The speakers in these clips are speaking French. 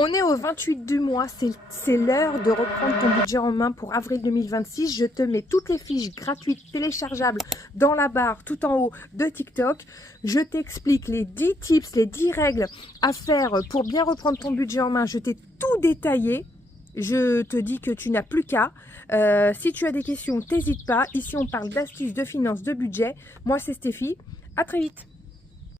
On est au 28 du mois, c'est l'heure de reprendre ton budget en main pour avril 2026. Je te mets toutes les fiches gratuites téléchargeables dans la barre tout en haut de TikTok. Je t'explique les 10 tips, les 10 règles à faire pour bien reprendre ton budget en main. Je t'ai tout détaillé. Je te dis que tu n'as plus qu'à. Si tu as des questions, t'hésites pas. Ici, on parle d'astuces, de finances, de budget. Moi, c'est Stéphie. À très vite.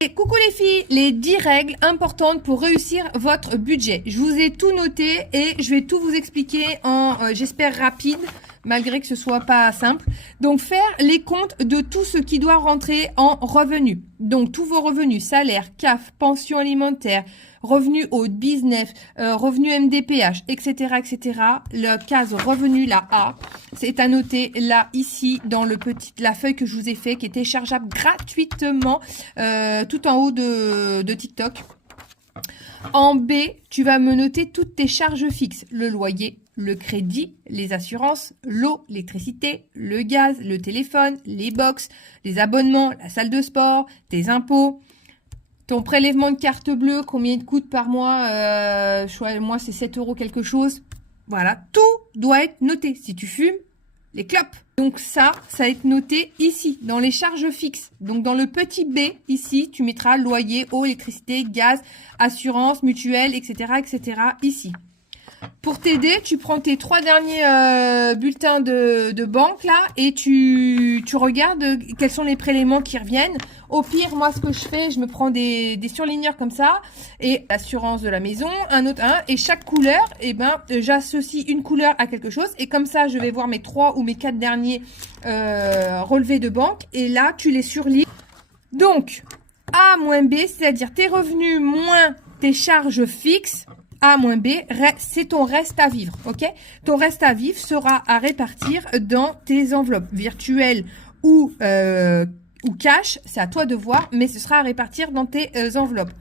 Et coucou les filles, les 10 règles importantes pour réussir votre budget. Je vous ai tout noté et je vais tout vous expliquer en, j'espère, rapide, malgré que ce soit pas simple. Donc, faire les comptes de tout ce qui doit rentrer en revenus. Donc, tous vos revenus, salaire, CAF, pension alimentaire, revenus haut business, revenus MDPH, etc., etc. La case revenus, la A, c'est à noter là, ici, dans la feuille que je vous ai fait, qui est téléchargeable gratuitement, tout en haut de TikTok. En B, tu vas me noter toutes tes charges fixes, le loyer, le crédit, les assurances, l'eau, l'électricité, le gaz, le téléphone, les box, les abonnements, la salle de sport, tes impôts, ton prélèvement de carte bleue, combien il te coûte par mois, moi c'est 7 € quelque chose. Voilà, tout doit être noté. Si tu fumes, les clopes. Donc ça va être noté ici, dans les charges fixes. Donc dans le petit B, ici, tu mettras loyer, eau, électricité, gaz, assurance, mutuelle, etc., etc., ici. Pour t'aider, tu prends tes 3 derniers bulletins de banque là et tu regardes quels sont les prélèvements qui reviennent. Au pire, moi ce que je fais, je me prends des surligneurs comme ça et l'assurance de la maison, un autre et chaque couleur, j'associe une couleur à quelque chose et comme ça, je vais voir mes 3 ou mes 4 derniers relevés de banque et là, tu les surlignes. Donc, A moins B, c'est-à-dire tes revenus moins tes charges fixes. A moins B, c'est ton reste à vivre, ok? Ton reste à vivre sera à répartir dans tes enveloppes virtuelles ou cash, c'est à toi de voir, mais ce sera à répartir dans tes enveloppes.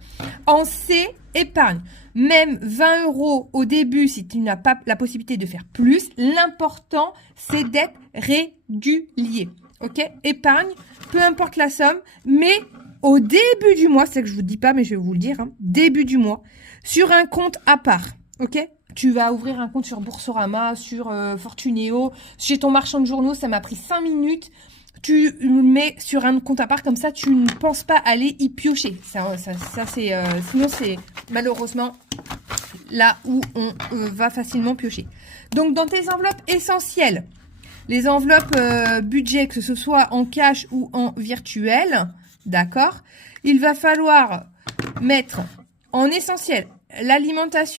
En C, épargne. Même 20 € au début, si tu n'as pas la possibilité de faire plus, l'important, c'est d'être régulier, ok? Épargne, peu importe la somme, mais au début du mois, c'est que je vous dis pas, mais je vais vous le dire, début du mois, sur un compte à part, ok? Tu vas ouvrir un compte sur Boursorama, sur Fortunéo, chez ton marchand de journaux, ça m'a pris 5 minutes. Tu le mets sur un compte à part, comme ça, tu ne penses pas aller y piocher. Ça c'est, sinon, c'est malheureusement là où on va facilement piocher. Donc, dans tes enveloppes essentielles, les enveloppes budget, que ce soit en cash ou en virtuel, d'accord? Il va falloir mettre en essentiel l'alimentation,